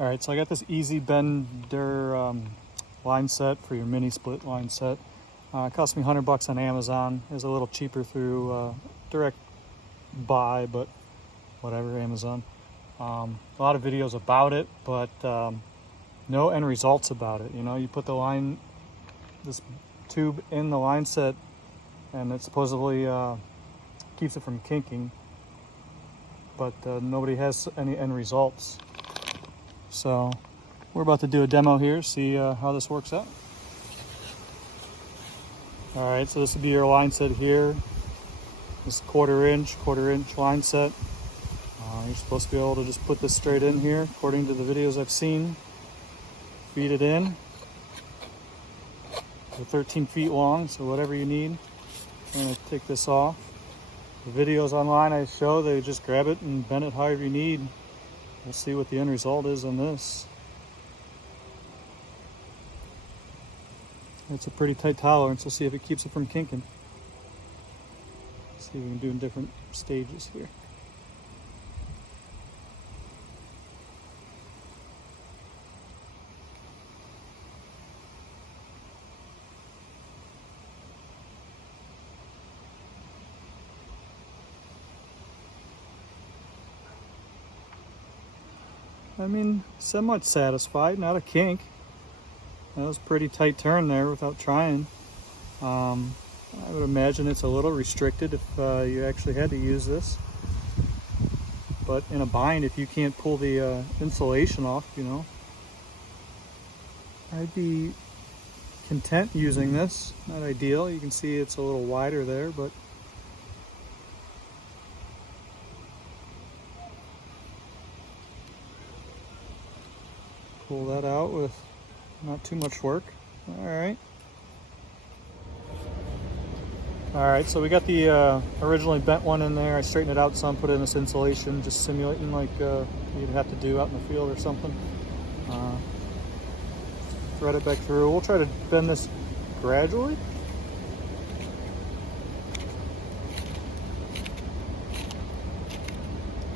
All right, so I got this easy bender line set for your mini split line set. It cost me $100 on Amazon. It was a little cheaper through direct buy, but whatever, Amazon. A lot of videos about it, but no end results about it. You know, you put this tube in the line set, and it supposedly keeps it from kinking, but nobody has any end results. So we're about to do a demo here, see how this works out. All right, so this would be your line set here. This quarter inch line set. You're supposed to be able to just put this straight in here, according to the videos I've seen. Feed it in. They're 13 feet long, so whatever you need. I'm gonna take this off. The videos online I show, they just grab it and bend it however you need. We'll see what the end result is on this. It's a pretty tight tolerance. We'll see if it keeps it from kinking. See if we can do in different stages here. I mean, somewhat satisfied, not a kink. That was a pretty tight turn there without trying. I would imagine it's a little restricted if you actually had to use this. But in a bind, if you can't pull the insulation off, you know, I'd be content using this. Not ideal. You can see it's a little wider there, but pull that out with not too much work. All right, so we got the originally bent one in there. I straightened it out some, put in this insulation, just simulating like you'd have to do out in the field or something. Thread it back through. We'll try to bend this gradually.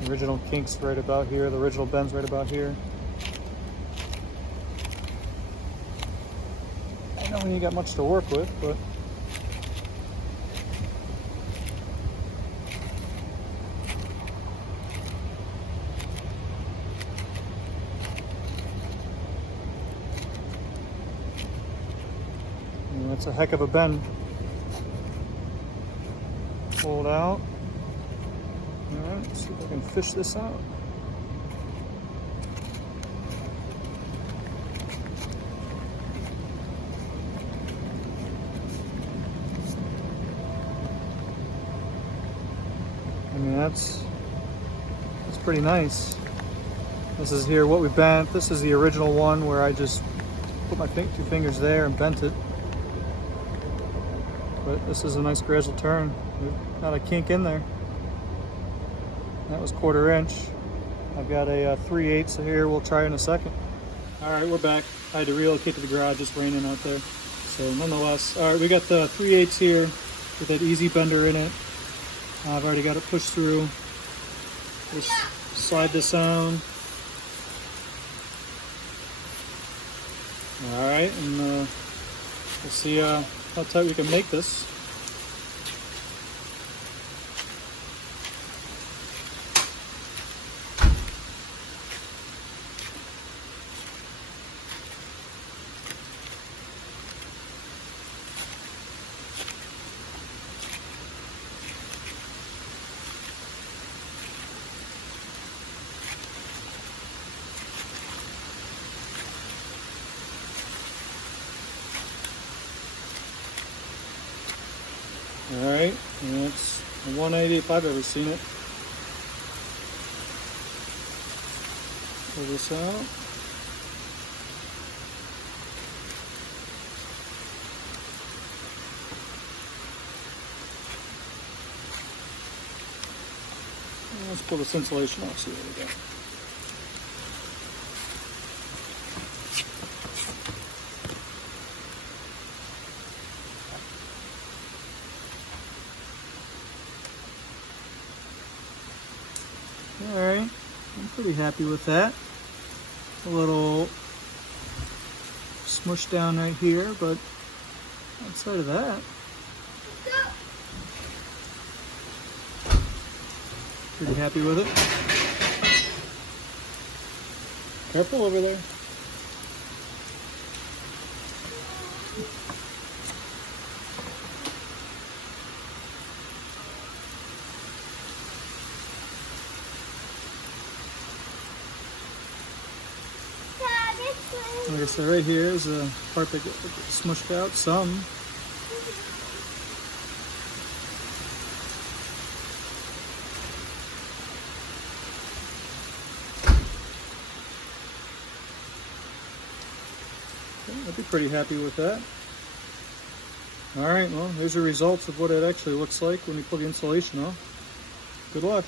The original kink's right about here. The original bend's right about here. I don't think you got much to work with, but that's a heck of a bend. Pull it out. All right, see if I can fish this out. I mean, that's pretty nice. This is here what we bent. This is the original one where I just put my two fingers there and bent it. But this is a nice gradual turn. Not a kink in there. That was quarter inch. I've got a 3/8 here. We'll try in a second. All right, we're back. I had to relocate to the garage. It's raining out there. So nonetheless, all right, we got the 3/8 here with that easy bender in it. I've already got it pushed through. Just slide this on. All right, and let's see how tight we can make this. All right, and that's a 180 if I've ever seen it. Pull this out. And let's pull this insulation off, see what we got. All right, I'm pretty happy with that. a little smush down right here, but outside of that, pretty happy with it. Careful over there. Like I said, right here is the part that gets smushed out some. Okay, I'd be pretty happy with that. Alright, well, here's the results of what it actually looks like when you pull the insulation off. Good luck.